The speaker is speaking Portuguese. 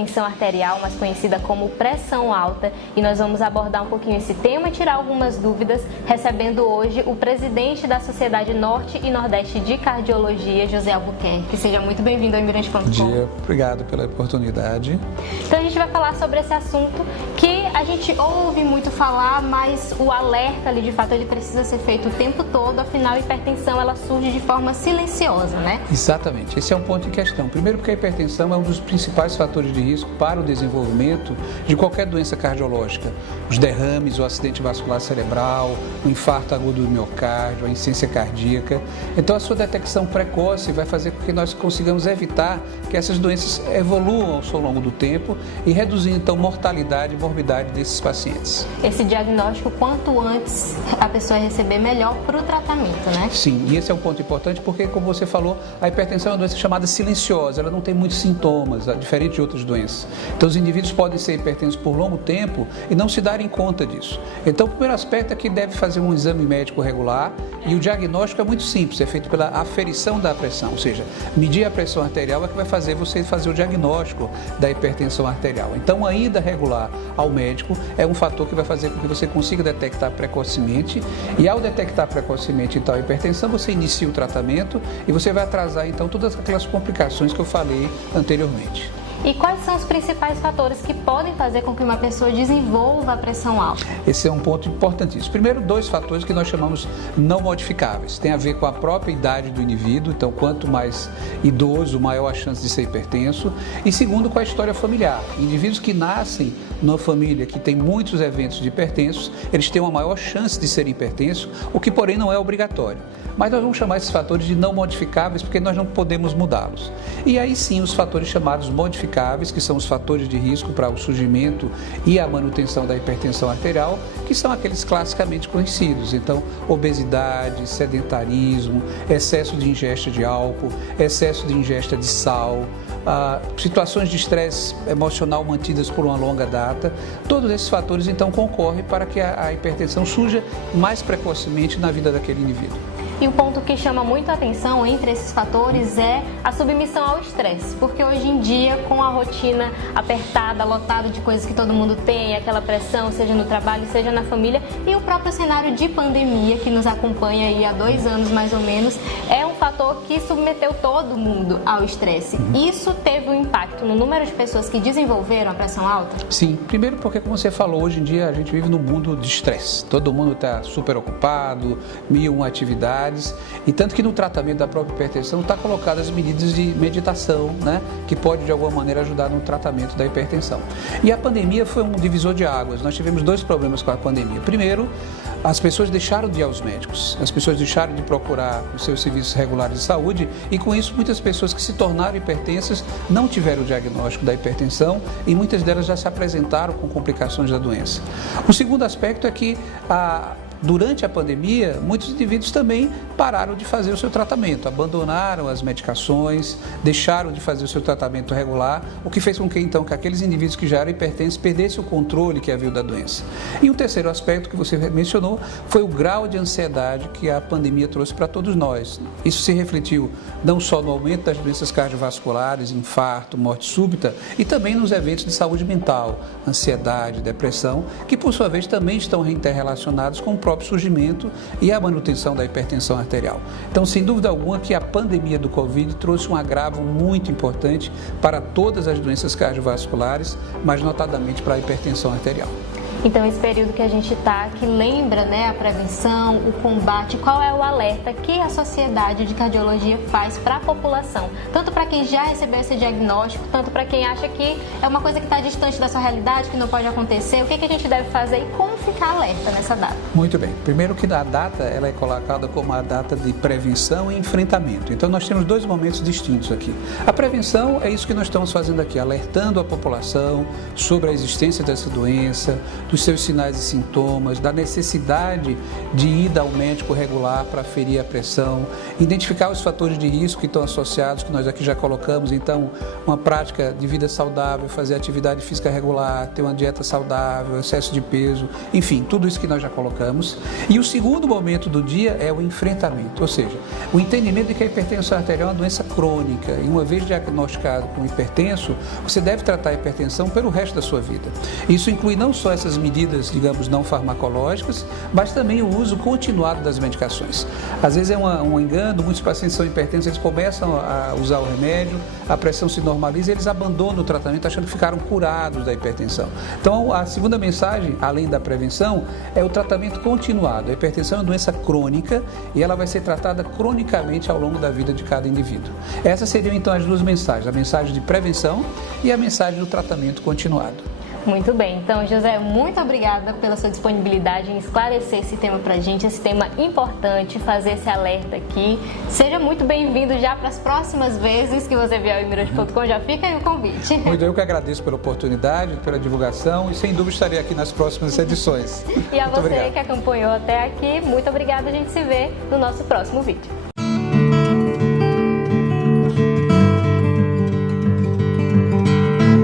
hipertensão arterial, mais conhecida como pressão alta, e nós vamos abordar um pouquinho esse tema e tirar algumas dúvidas, recebendo hoje o presidente da Sociedade Norte e Nordeste de Cardiologia, José Albuquerque. Seja muito bem-vindo ao Mirante.com. Bom dia, obrigado pela oportunidade. Então a gente vai falar sobre esse assunto que a gente ouve muito falar, mas o alerta ali, de fato, ele precisa ser feito o tempo todo, afinal a hipertensão ela surge de forma silenciosa, né? Exatamente, esse é um ponto em questão. Primeiro porque a hipertensão é um dos principais fatores de risco para o desenvolvimento de qualquer doença cardiológica. Os derrames, o acidente vascular cerebral, o infarto agudo do miocárdio, a insuficiência cardíaca. Então a sua detecção precoce vai fazer com que nós consigamos evitar que essas doenças evoluam ao longo do tempo e reduzir então mortalidade e morbidade desses pacientes. Esse diagnóstico, quanto antes a pessoa receber, melhor para o tratamento, né? Sim, e esse é um ponto importante porque, como você falou, a hipertensão é uma doença chamada silenciosa, ela não tem muitos sintomas, diferente de outras doenças. Então os indivíduos podem ser hipertensos por longo tempo e não se darem conta disso. Então o primeiro aspecto é que deve fazer um exame médico regular e o diagnóstico é muito simples, é feito pela aferição da pressão, ou seja, medir a pressão arterial é que vai fazer você fazer o diagnóstico da hipertensão arterial. Então a ida regular ao médico é um fator que vai fazer com que você consiga detectar precocemente e ao detectar precocemente então a hipertensão, você inicia o tratamento e você vai atrasar então todas aquelas complicações que eu falei anteriormente. E quais são os principais fatores que podem fazer com que uma pessoa desenvolva a pressão alta? Esse é um ponto importantíssimo. Primeiro, dois fatores que nós chamamos não modificáveis. Tem a ver com a própria idade do indivíduo, então quanto mais idoso, maior a chance de ser hipertenso. E segundo, com a história familiar. Indivíduos que nascem numa família que tem muitos eventos de hipertensos, eles têm uma maior chance de serem hipertensos, o que porém não é obrigatório. Mas nós vamos chamar esses fatores de não modificáveis porque nós não podemos mudá-los. E aí sim os fatores chamados modificáveis, que são os fatores de risco para o surgimento e a manutenção da hipertensão arterial, que são aqueles classicamente conhecidos. Então, obesidade, sedentarismo, excesso de ingesta de álcool, excesso de ingesta de sal, situações de estresse emocional mantidas por uma longa data, todos esses fatores então concorrem para que a hipertensão surja mais precocemente na vida daquele indivíduo. E um ponto que chama muito a atenção entre esses fatores é a submissão ao estresse, porque hoje em dia, com a rotina apertada, lotada de coisas que todo mundo tem, aquela pressão, seja no trabalho, seja na família, e o próprio cenário de pandemia que nos acompanha aí há 2 anos mais ou menos, é um fator que submeteu todo mundo ao estresse. Isso teve um impacto no número de pessoas que desenvolveram a pressão alta? Sim, primeiro porque, como você falou, hoje em dia a gente vive num mundo de estresse, todo mundo está super ocupado, 1001 atividades. E tanto que no tratamento da própria hipertensão está colocadas as medidas de meditação, né, que pode de alguma maneira ajudar no tratamento da hipertensão. E a pandemia foi um divisor de águas. Nós tivemos 2 problemas com a pandemia. Primeiro, as pessoas deixaram de ir aos médicos, as pessoas deixaram de procurar os seus serviços regulares de saúde e com isso muitas pessoas que se tornaram hipertensas não tiveram o diagnóstico da hipertensão e muitas delas já se apresentaram com complicações da doença. O segundo aspecto é que durante a pandemia, muitos indivíduos também pararam de fazer o seu tratamento, abandonaram as medicações, deixaram de fazer o seu tratamento regular, o que fez com que então que aqueles indivíduos que já eram hipertensos perdessem o controle que havia da doença. E o terceiro aspecto que você mencionou foi o grau de ansiedade que a pandemia trouxe para todos nós. Isso se refletiu não só no aumento das doenças cardiovasculares, infarto, morte súbita, e também nos eventos de saúde mental, ansiedade, depressão, que por sua vez também estão interrelacionados com o próprio surgimento e a manutenção da hipertensão arterial. Então, sem dúvida alguma que a pandemia do Covid trouxe um agravo muito importante para todas as doenças cardiovasculares, mas notadamente para a hipertensão arterial. Então, esse período que a gente está, que lembra, né, a prevenção, o combate, qual é o alerta que a Sociedade de Cardiologia faz para a população? Tanto para quem já recebeu esse diagnóstico, tanto para quem acha que é uma coisa que está distante da sua realidade, que não pode acontecer. O que a gente deve fazer e como ficar alerta nessa data? Muito bem. Primeiro que a data ela é colocada como a data de prevenção e enfrentamento. Então, nós temos 2 momentos distintos aqui. A prevenção é isso que nós estamos fazendo aqui, alertando a população sobre a existência dessa doença, dos seus sinais e sintomas, da necessidade de ida ao médico regular para aferir a pressão, identificar os fatores de risco que estão associados, que nós aqui já colocamos, então, uma prática de vida saudável, fazer atividade física regular, ter uma dieta saudável, excesso de peso, enfim, tudo isso que nós já colocamos. E o segundo momento do dia é o enfrentamento, ou seja, o entendimento de que a hipertensão arterial é uma doença crônica e uma vez diagnosticado com hipertenso, você deve tratar a hipertensão pelo resto da sua vida. Isso inclui não só essas medidas, digamos, não farmacológicas, mas também o uso continuado das medicações. Às vezes é um engano, muitos pacientes são hipertensos, eles começam a usar o remédio, a pressão se normaliza e eles abandonam o tratamento achando que ficaram curados da hipertensão. Então, a segunda mensagem, além da prevenção, é o tratamento continuado. A hipertensão é uma doença crônica e ela vai ser tratada cronicamente ao longo da vida de cada indivíduo. Essas seriam então as duas mensagens, a mensagem de prevenção e a mensagem do tratamento continuado. Muito bem, então José, muito obrigada pela sua disponibilidade em esclarecer esse tema pra gente, esse tema importante, fazer esse alerta aqui. Seja muito bem-vindo já para as próximas vezes que você vier ao Imirante.com, já fica aí o convite. Muito, eu que agradeço pela oportunidade, pela divulgação e sem dúvida estarei aqui nas próximas edições. E a muito você obrigado. que acompanhou até aqui, muito obrigada, a gente se vê no nosso próximo vídeo.